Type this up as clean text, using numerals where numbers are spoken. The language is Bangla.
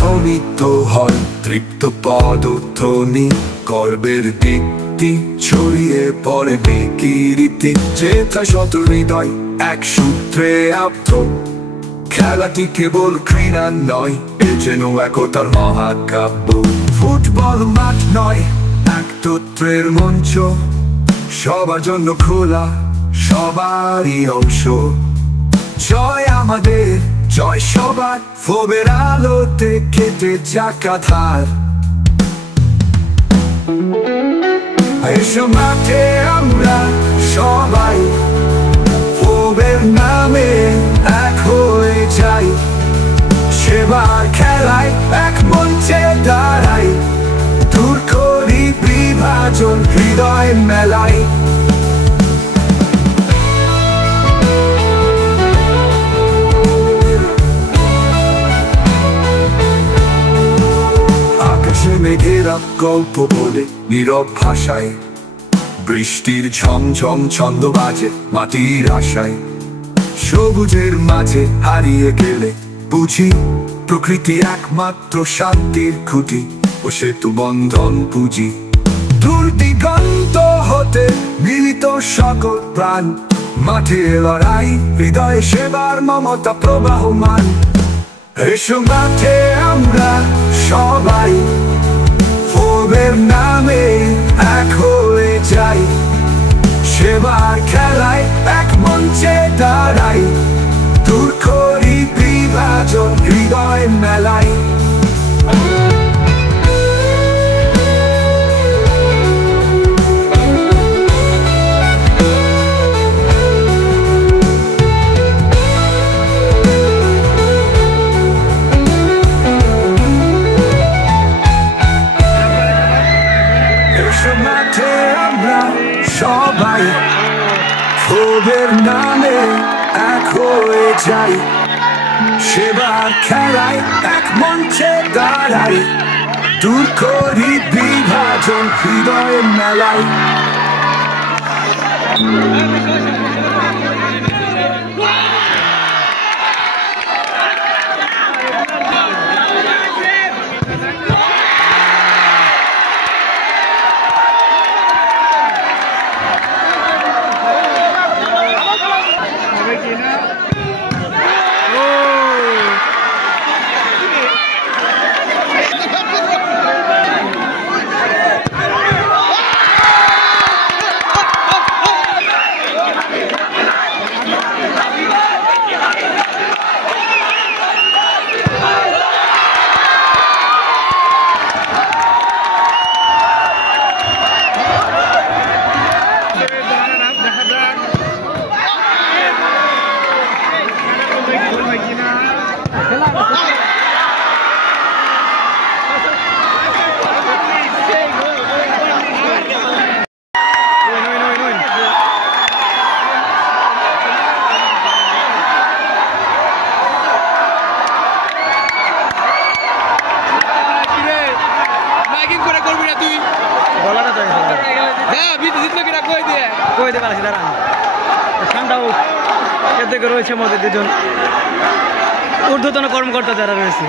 ধ্বনিত হয় তৃপ্ত পদধ্বনি, গর্বের দীপ্তি ছড়িয়ে পড়ে বিকীর্তি। চেতা শত হৃদয় এক সূত্রে আবদ্ধ, খেলাটি কেবল ঘৃণা নয়, এ যেন একতার মহাকাব্য। ফুটবল মাঠ নয়, একত্রের মঞ্চ, সবার জন্য খোলা, সবারই অংশ। জয় আমাদের, জয় সবার, ফোবের আলোতে কেটে যাক আঁধার। এসো মাঠে আমরা সবাই, ফোবের নামে এক হয়ে যাই। সেবার খেলায় এক মঞ্চে দাঁড়াই, দূর করি বিভাজন, হৃদয় মেলাই। মেঘেরা গল্প বলে নীরব ভাষায়, বৃষ্টির ঝমঝম ছন্দ বাজে মাটির আশায়। সবুজের মাঝে হারিয়ে গেলে বুঝি প্রকৃতি একমাত্র শান্তির খুঁটি, ও সেতু বন্ধন পুঁজি। দূর দিগন্ত হতে মিলিত সকল প্রাণ, মাঠে লড়াই, হৃদয়ে সেবার মমতা প্রবাহমান। এসো মাঠে আমরা সবাই, ফোবের নামে এক হয়ে যাই। সেবার খেলায় এক মঞ্চে দাঁড়াই, দূর করি বিভাজন, হৃদয় মেলাই। মাঠে আমরা সবাই, ফোবের নামে এক হয়ে যাই। সেবার খেলায় এক মঞ্চে দাঁড়াই, দূর করি বিভাজন, হৃদয় মেলাই। রয়েছে আমাদের দুজন ঊর্ধ্বতন কর্মকর্তা যারা রয়েছে।